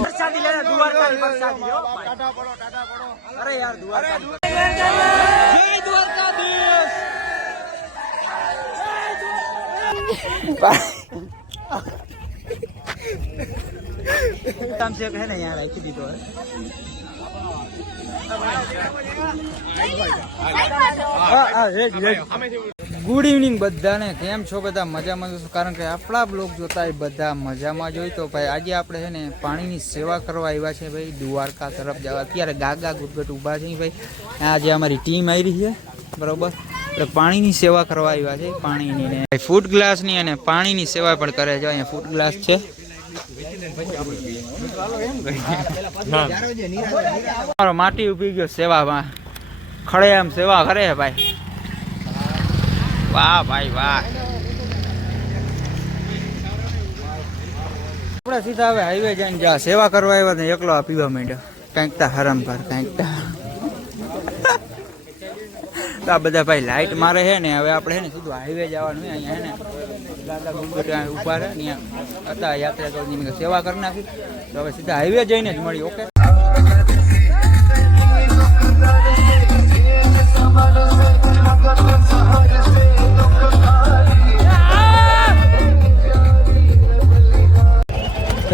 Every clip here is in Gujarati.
प्रसादी लेना द्वारका की प्रसादी हो टाटा पड़ो अरे यार द्वारका जय द्वारकाधीश काम से है ना यार ऐसी भी तो है गुड इवनिंग बधाने केम छो बधा मजामां छो कारण के आपड़ा ब्लॉग जोता है बधा मजामां जोई तो भाई आज आपणे है ने पाणीनी सेवा करवा आव्या छे भाई द्वारका तरफ जवा अत्यारे गागा गुटगट ऊभा छे भाई आज अमारी टीम आई रही है बरोबर એટલે પાણીની સેવા કરવા આવ્યા છે પાણીની ને ફૂડ ગ્લાસની અને પાણીની સેવા પણ કરે છે અહીંયા ફૂડ ગ્લાસ છે મારો માટી ઉભી ગયો સેવામાં ખડે આમ સેવા કરે છે ભાઈ વાહ ભાઈ વાહ આપણે સીધા હવે હાઈવે જઈને જા સેવા કરવા આવ્યા ને એકલો આ પીવા માંડ્યો કંઈક તા હરામ કર કંઈક તા આ બધા ભાઈ લાઈટ મારે છે ને હવે આપણે છે ને સીધું હાઈવે જવાનું અહીંયા છે ને દાદા ગુંગટ ઉભા રહે ત્યાં હતા યાત્રા કરી સેવા કરી નાખી તો હવે સીધા હાઈવે જઈને જ મળી ઓકે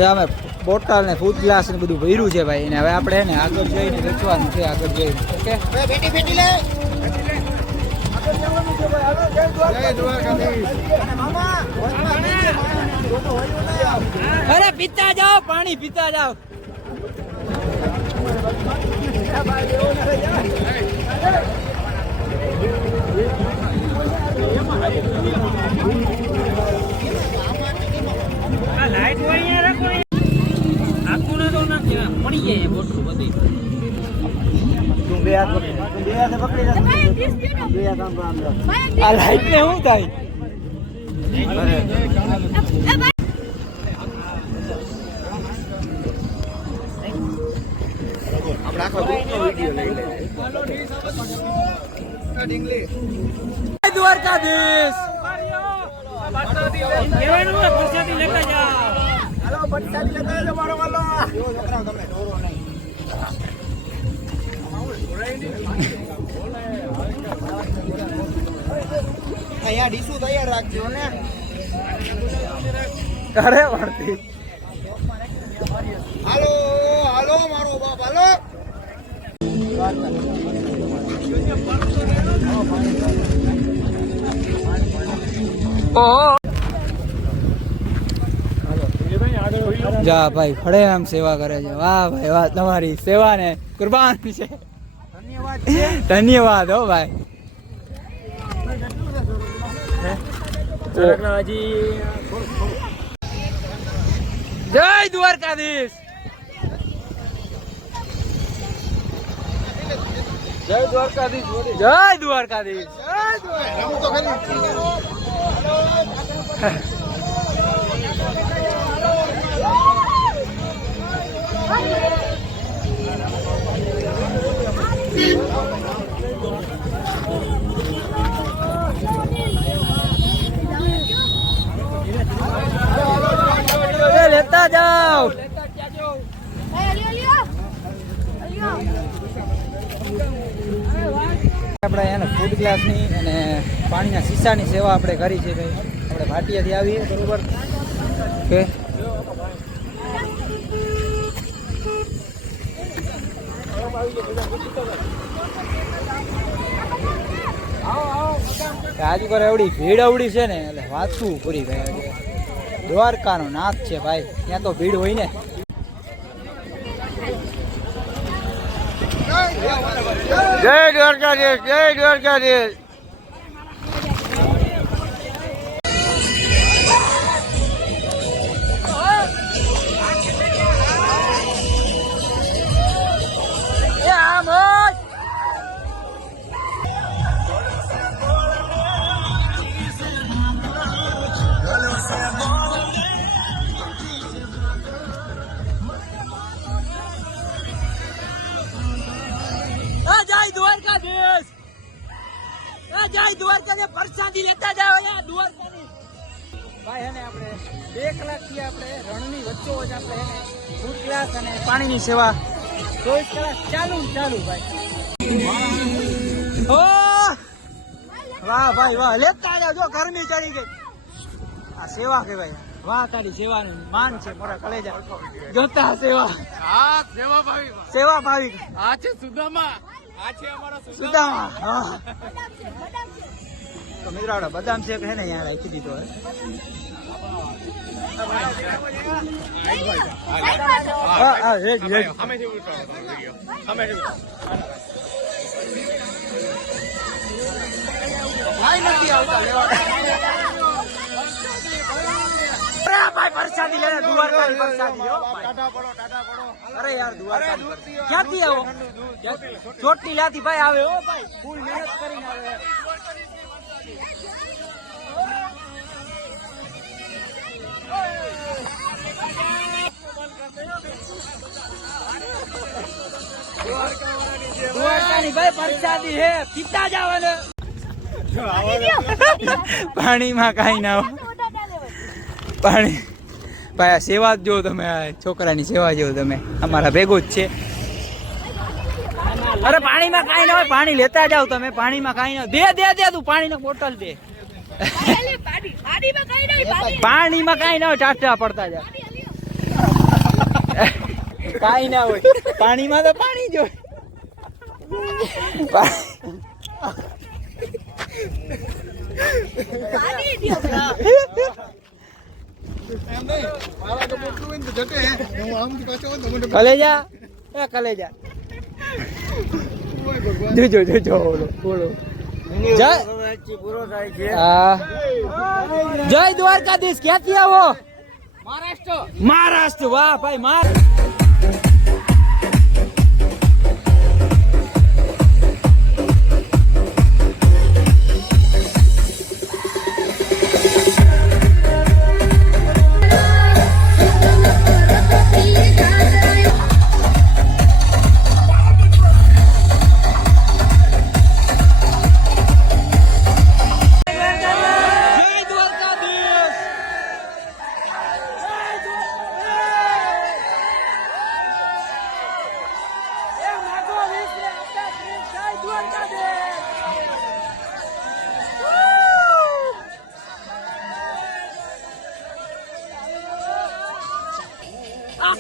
અમે બોટલ ને ફૂડ ગ્લાસ ને બધું ભર્યું છે ભાઈ ને હવે આપણે ને આગળ જઈને વેચવાનું છે આગળ જઈને ઓકે અરે પીતા જાઓ પાણી પીતા જાઓ લાઈટ હોય રાખો આખું ના તો ના પડી જાય બોટલું બધી આ લાઈટ ને શું થાય દ્વારકાધીશ અહીંયા ડીશું તૈયાર રાખજો ને કરે પડતી હાલો હાલો મારો બાપ હાલો જા ભાઈ ખડે આમ સેવા કરે છે વાહ ભાઈ વાહ તમારી સેવા ને કુરબાન છે ધન્યવાદ ધન્યવાદ હો ભાઈ જય દ્વારકાધીશ જય દ્વારકાધીશ જય દ્વારકાધીશ લેતા જાઓ આપણે એને ફૂડ ગ્લાસની અને પાણીના શીશાની સેવા આપણે કરી છે ભાઈ આપણે ભાટિયાથી આવીએ બરોબર કે આજુ કરે એવડી ભીડ અવડી છે ને એટલે વાંચવું પૂરી ભાઈ દ્વારકાનો નાથ છે ભાઈ ત્યાં તો ભીડ હોય ને જય દ્વારકાધીશ જય દ્વારકાધીશ જય દ્વારકા પ્રસાદી લેતા જાઓ યાર દ્વારકાની ભાઈ હે ને આપણે 2 કલાકથી આપણે રણની વચ્ચોવચ આપણે હે ને ફૂડ ક્લાસ અને પાણીની સેવા 24 કલાક ચાલુ ભાઈ. ઓ વાહ ભાઈ વાહ, લેતા જાવ, જો ગરમી ચડી ગઈ. આ સેવા કહેવાય. વાહ, તારી સેવાનું માન છે મોરા કલેજા. જોતા સેવા, હા સેવા ભાવી, સેવા ભાવિક. આ છે સુદામા, આ છે અમારા સુદામા. હા તો મિત્રો આપણે બદામ શેક હે ને અહીંયા રાખી દીધો હે. ભાઈ પ્રસાદી લેને, દ્વારકાની પ્રસાદી. અરે યાર દ્વારકા ક્યાંથી આવો? ચોટલી લાથી ભાઈ આવે હો ભાઈ, ફૂલ મહેનત કરીને આવે. દ્વારકાની ભાઈ પ્રસાદી હે, પીતા જવાને. પાણીમાં કઈ ના હોય. પાણી ભાઈ સેવા જ જો તમે, છોકરાની સેવા જો તમે, અમારા ભેગું જ છે. અરે પાણીમાં કઈ ના હોય, પાણી લેતા જાવ તમે. પાણીમાં કઈ ના, દે તું પાણીનો બોટલ દે. પાણીમાં કઈ ના હોય, ટાટા પડતા જાવ. કઈ ના હોય પાણીમાં, તો પાણી જ હોય. કલેજા કલેજા જોજો બોલો. જય દ્વારકાધીશ. ક્યાંથી આવો? મહારાષ્ટ્ર. વાહ ભાઈ,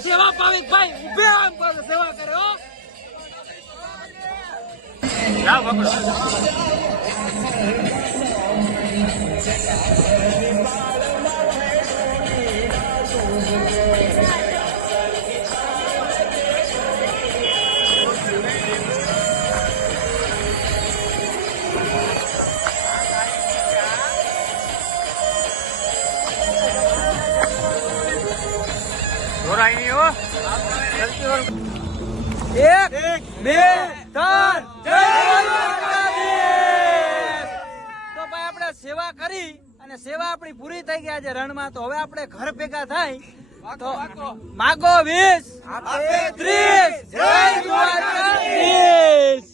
સેવા ભાવિક ભાઈ ઉભે આમ કરો, સેવા કરો. એક બે ત્રણ, જય દ્વારકાધીશ. તો ભાઈ આપણે સેવા કરી અને સેવા આપણી પૂરી થઈ ગઈ આજે રણમાં. તો હવે આપણે ઘર ભેગા થાય તો માગો 20 આપે 30. જય દ્વારકાધીશ.